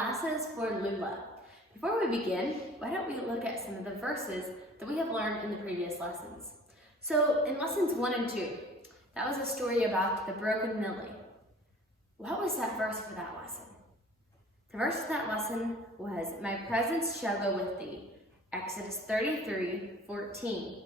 Classes for Lula. Before we begin, why don't we look at some of the verses that we have learned in the previous lessons. So in lessons 1 and 2, that was a story about the broken lily. What was that verse for that lesson? The verse for that lesson was, "My presence shall go with thee," Exodus 33:14.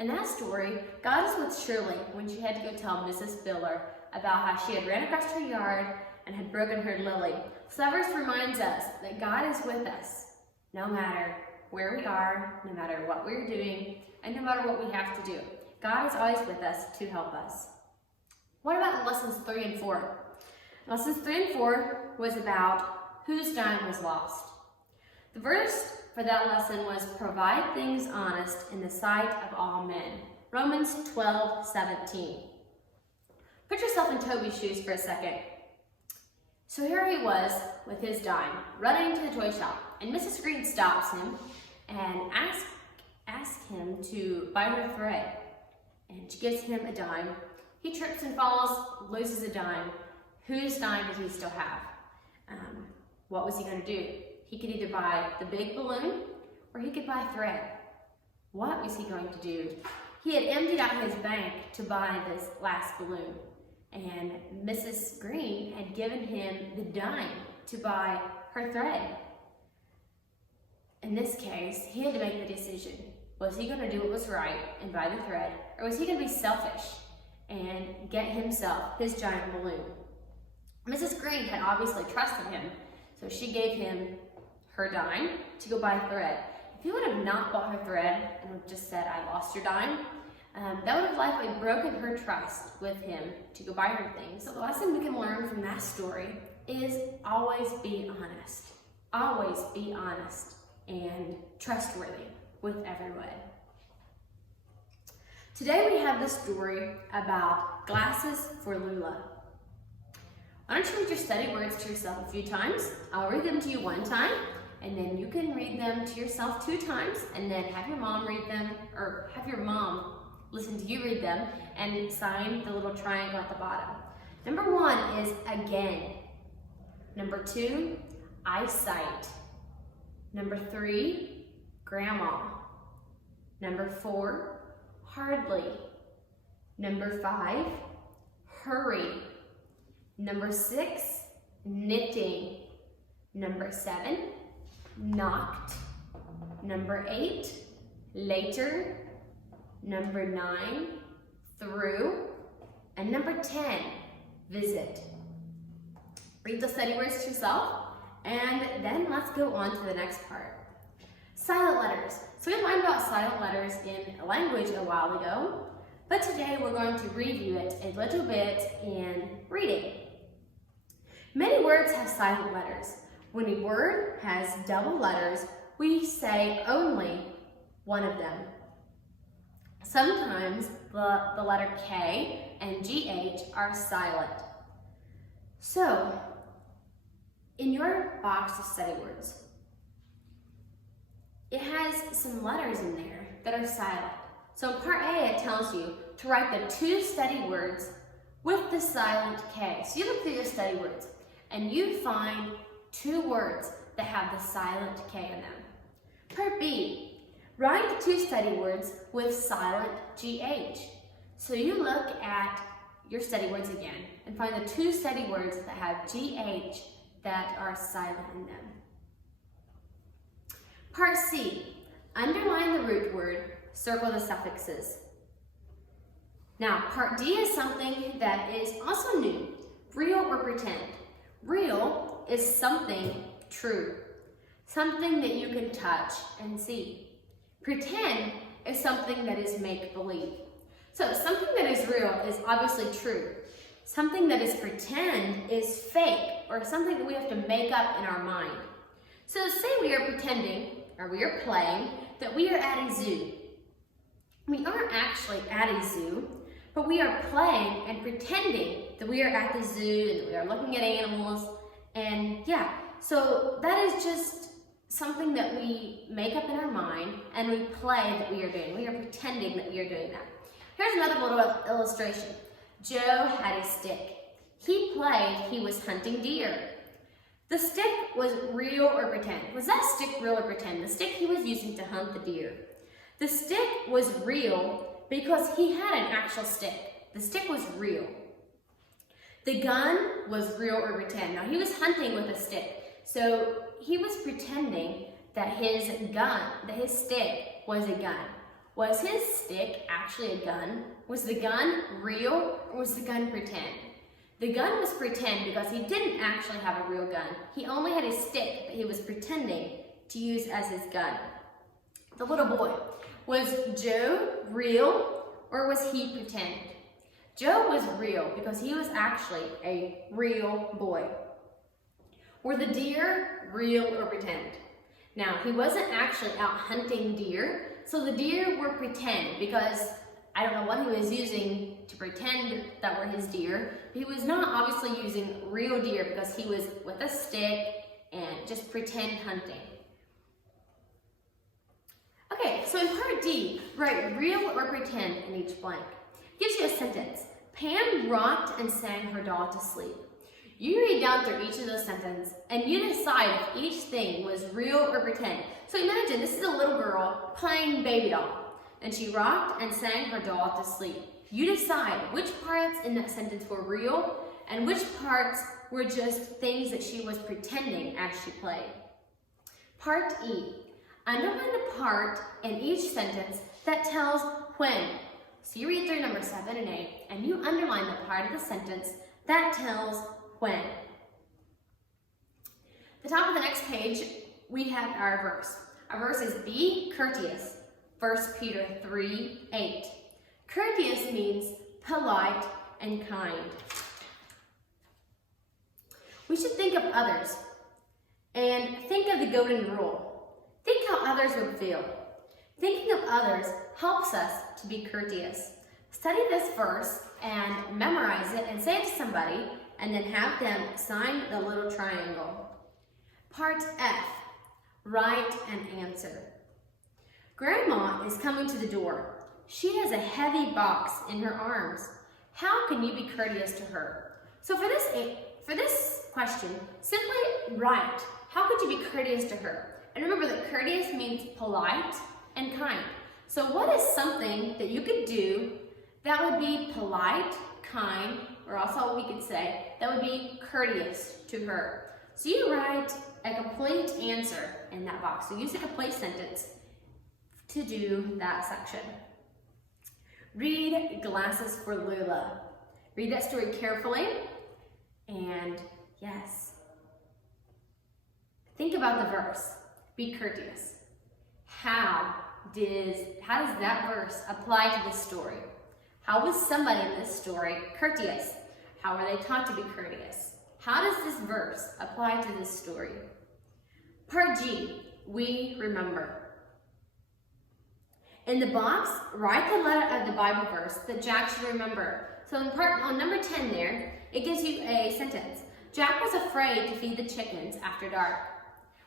In that story, God is with Shirley when she had to go tell Mrs. Biller about how she had ran across her yard and had broken her lily. So that verse reminds us that God is with us no matter where we are, no matter what we're doing, and no matter what we have to do. God is always with us to help us. What about lessons 3 and 4? Lessons 3 and 4 was about whose dime was lost. The verse for that lesson was, "Provide things honest in the sight of all men," Romans 12:17. Put yourself in Toby's shoes for a second. So here he was with his dime, running to the toy shop, and Mrs. Green stops him and asks him to buy her thread, and she gives him a dime. He trips and falls, loses a dime. Whose dime does he still have? What was he going to do? He could either buy the big balloon or he could buy thread. What was he going to do? He had emptied out his bank to buy this last balloon, and Mrs. Green had given him the dime to buy her thread. In this case, he had to make the decision. Was he going to do what was right and buy the thread, or was he going to be selfish and get himself his giant balloon? Mrs. Green had obviously trusted him, so she gave him her dime to go buy thread. If he would have not bought her thread and just said, "I lost your dime," that would have likely broken her trust with him to go buy her things. So the lesson we can learn from that story is always be honest. Always be honest and trustworthy with everyone. Today we have the story about glasses for Lula. Why don't you read your study words to yourself a few times? I'll read them to you one time, and then you can read them to yourself 2 times, and then have your mom read them, or have your mom listen to you read them, and sign the little triangle at the bottom. Number 1 is again. Number 2, eyesight. Number 3, grandma. Number 4, hardly. Number 5, hurry. Number 6, knitting. Number 7, knocked. Number 8, later. Number 9, through. And number 10, visit. Read the study words to yourself, and then let's go on to the next part. Silent letters. So we learned about silent letters in language a while ago, but today we're going to review it a little bit in reading. Many words have silent letters. When a word has double letters, we say only one of them. Sometimes the letter K and GH are silent. So, in your box of study words, it has some letters in there that are silent. So in part A, it tells you to write the 2 study words with the silent K. So you look through your study words and you find 2 words that have the silent K in them. Part B, write the 2 study words with silent GH. So you look at your study words again and find the 2 study words that have GH that are silent in them. Part C, underline the root word, circle the suffixes. Now, part D is something that is also new, real or pretend. Real is something true, something that you can touch and see. Pretend is something that is make-believe. So something that is real is obviously true. Something that is pretend is fake, or something that we have to make up in our mind. So say we are pretending, or we are playing, that we are at a zoo. We aren't actually at a zoo, but we are playing and pretending that we are at the zoo and that we are looking at animals. And yeah, so that is just something that we make up in our mind and we play that we are doing. We are pretending that we are doing that. Here's another little illustration. Joe had a stick. He played he was hunting deer. The stick was real or pretend. Was that stick real or pretend? The stick he was using to hunt the deer. The stick was real because he had an actual stick. The stick was real. The gun was real or pretend. Now he was hunting with a stick, so he was pretending that his stick was a gun. Was his stick actually a gun? Was the gun real or was the gun pretend? The gun was pretend because he didn't actually have a real gun. He only had a stick that he was pretending to use as his gun. The little boy, was Joe real or was he pretend? Joe was real because he was actually a real boy. Were the deer real or pretend? Now, he wasn't actually out hunting deer, so the deer were pretend because I don't know what he was using to pretend that were his deer, but he was not obviously using real deer because he was with a stick and just pretend hunting. Okay, so in part D, write real or pretend in each blank. Gives you a sentence. Pam rocked and sang her doll to sleep. You read down through each of those sentences and you decide if each thing was real or pretend. So imagine this is a little girl playing baby doll and she rocked and sang her doll to sleep. You decide which parts in that sentence were real and which parts were just things that she was pretending as she played. Part E. Underline the part in each sentence that tells when. So you read through number 7 and 8 and you underline the part of the sentence that tells when. The top of the next page, we have our verse. Our verse is be courteous, 1 Peter 3:8. Courteous means polite and kind. We should think of others and think of the golden rule. Think how others would feel. Thinking of others helps us to be courteous. Study this verse and memorize it and say it to somebody and then have them sign the little triangle. Part F, write an answer. Grandma is coming to the door. She has a heavy box in her arms. How can you be courteous to her? So for this question, simply write, how could you be courteous to her? And remember that courteous means polite and kind. So what is something that you could do that would be polite, kind, or also we could say that would be courteous to her? So you write a complete answer in that box. So use a complete sentence to do that section. Read Glasses for Lula. Read that story carefully and yes. Think about the verse. Be courteous. How does that verse apply to this story? How was somebody in this story courteous? How are they taught to be courteous? How does this verse apply to this story? Part G, we remember. In the box, write the letter of the Bible verse that Jack should remember. So on number 10 there, it gives you a sentence. Jack was afraid to feed the chickens after dark.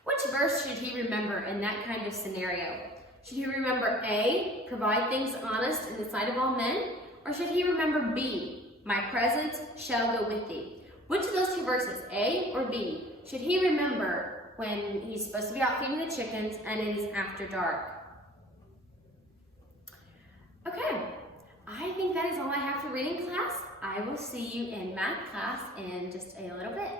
Which verse should he remember in that kind of scenario? Should he remember A, provide things honest in the sight of all men? Or should he remember B, my presence shall go with thee? Which of those two verses, A or B, should he remember when he's supposed to be out feeding the chickens and it is after dark? Okay, I think that is all I have for reading class. I will see you in math class in just a little bit.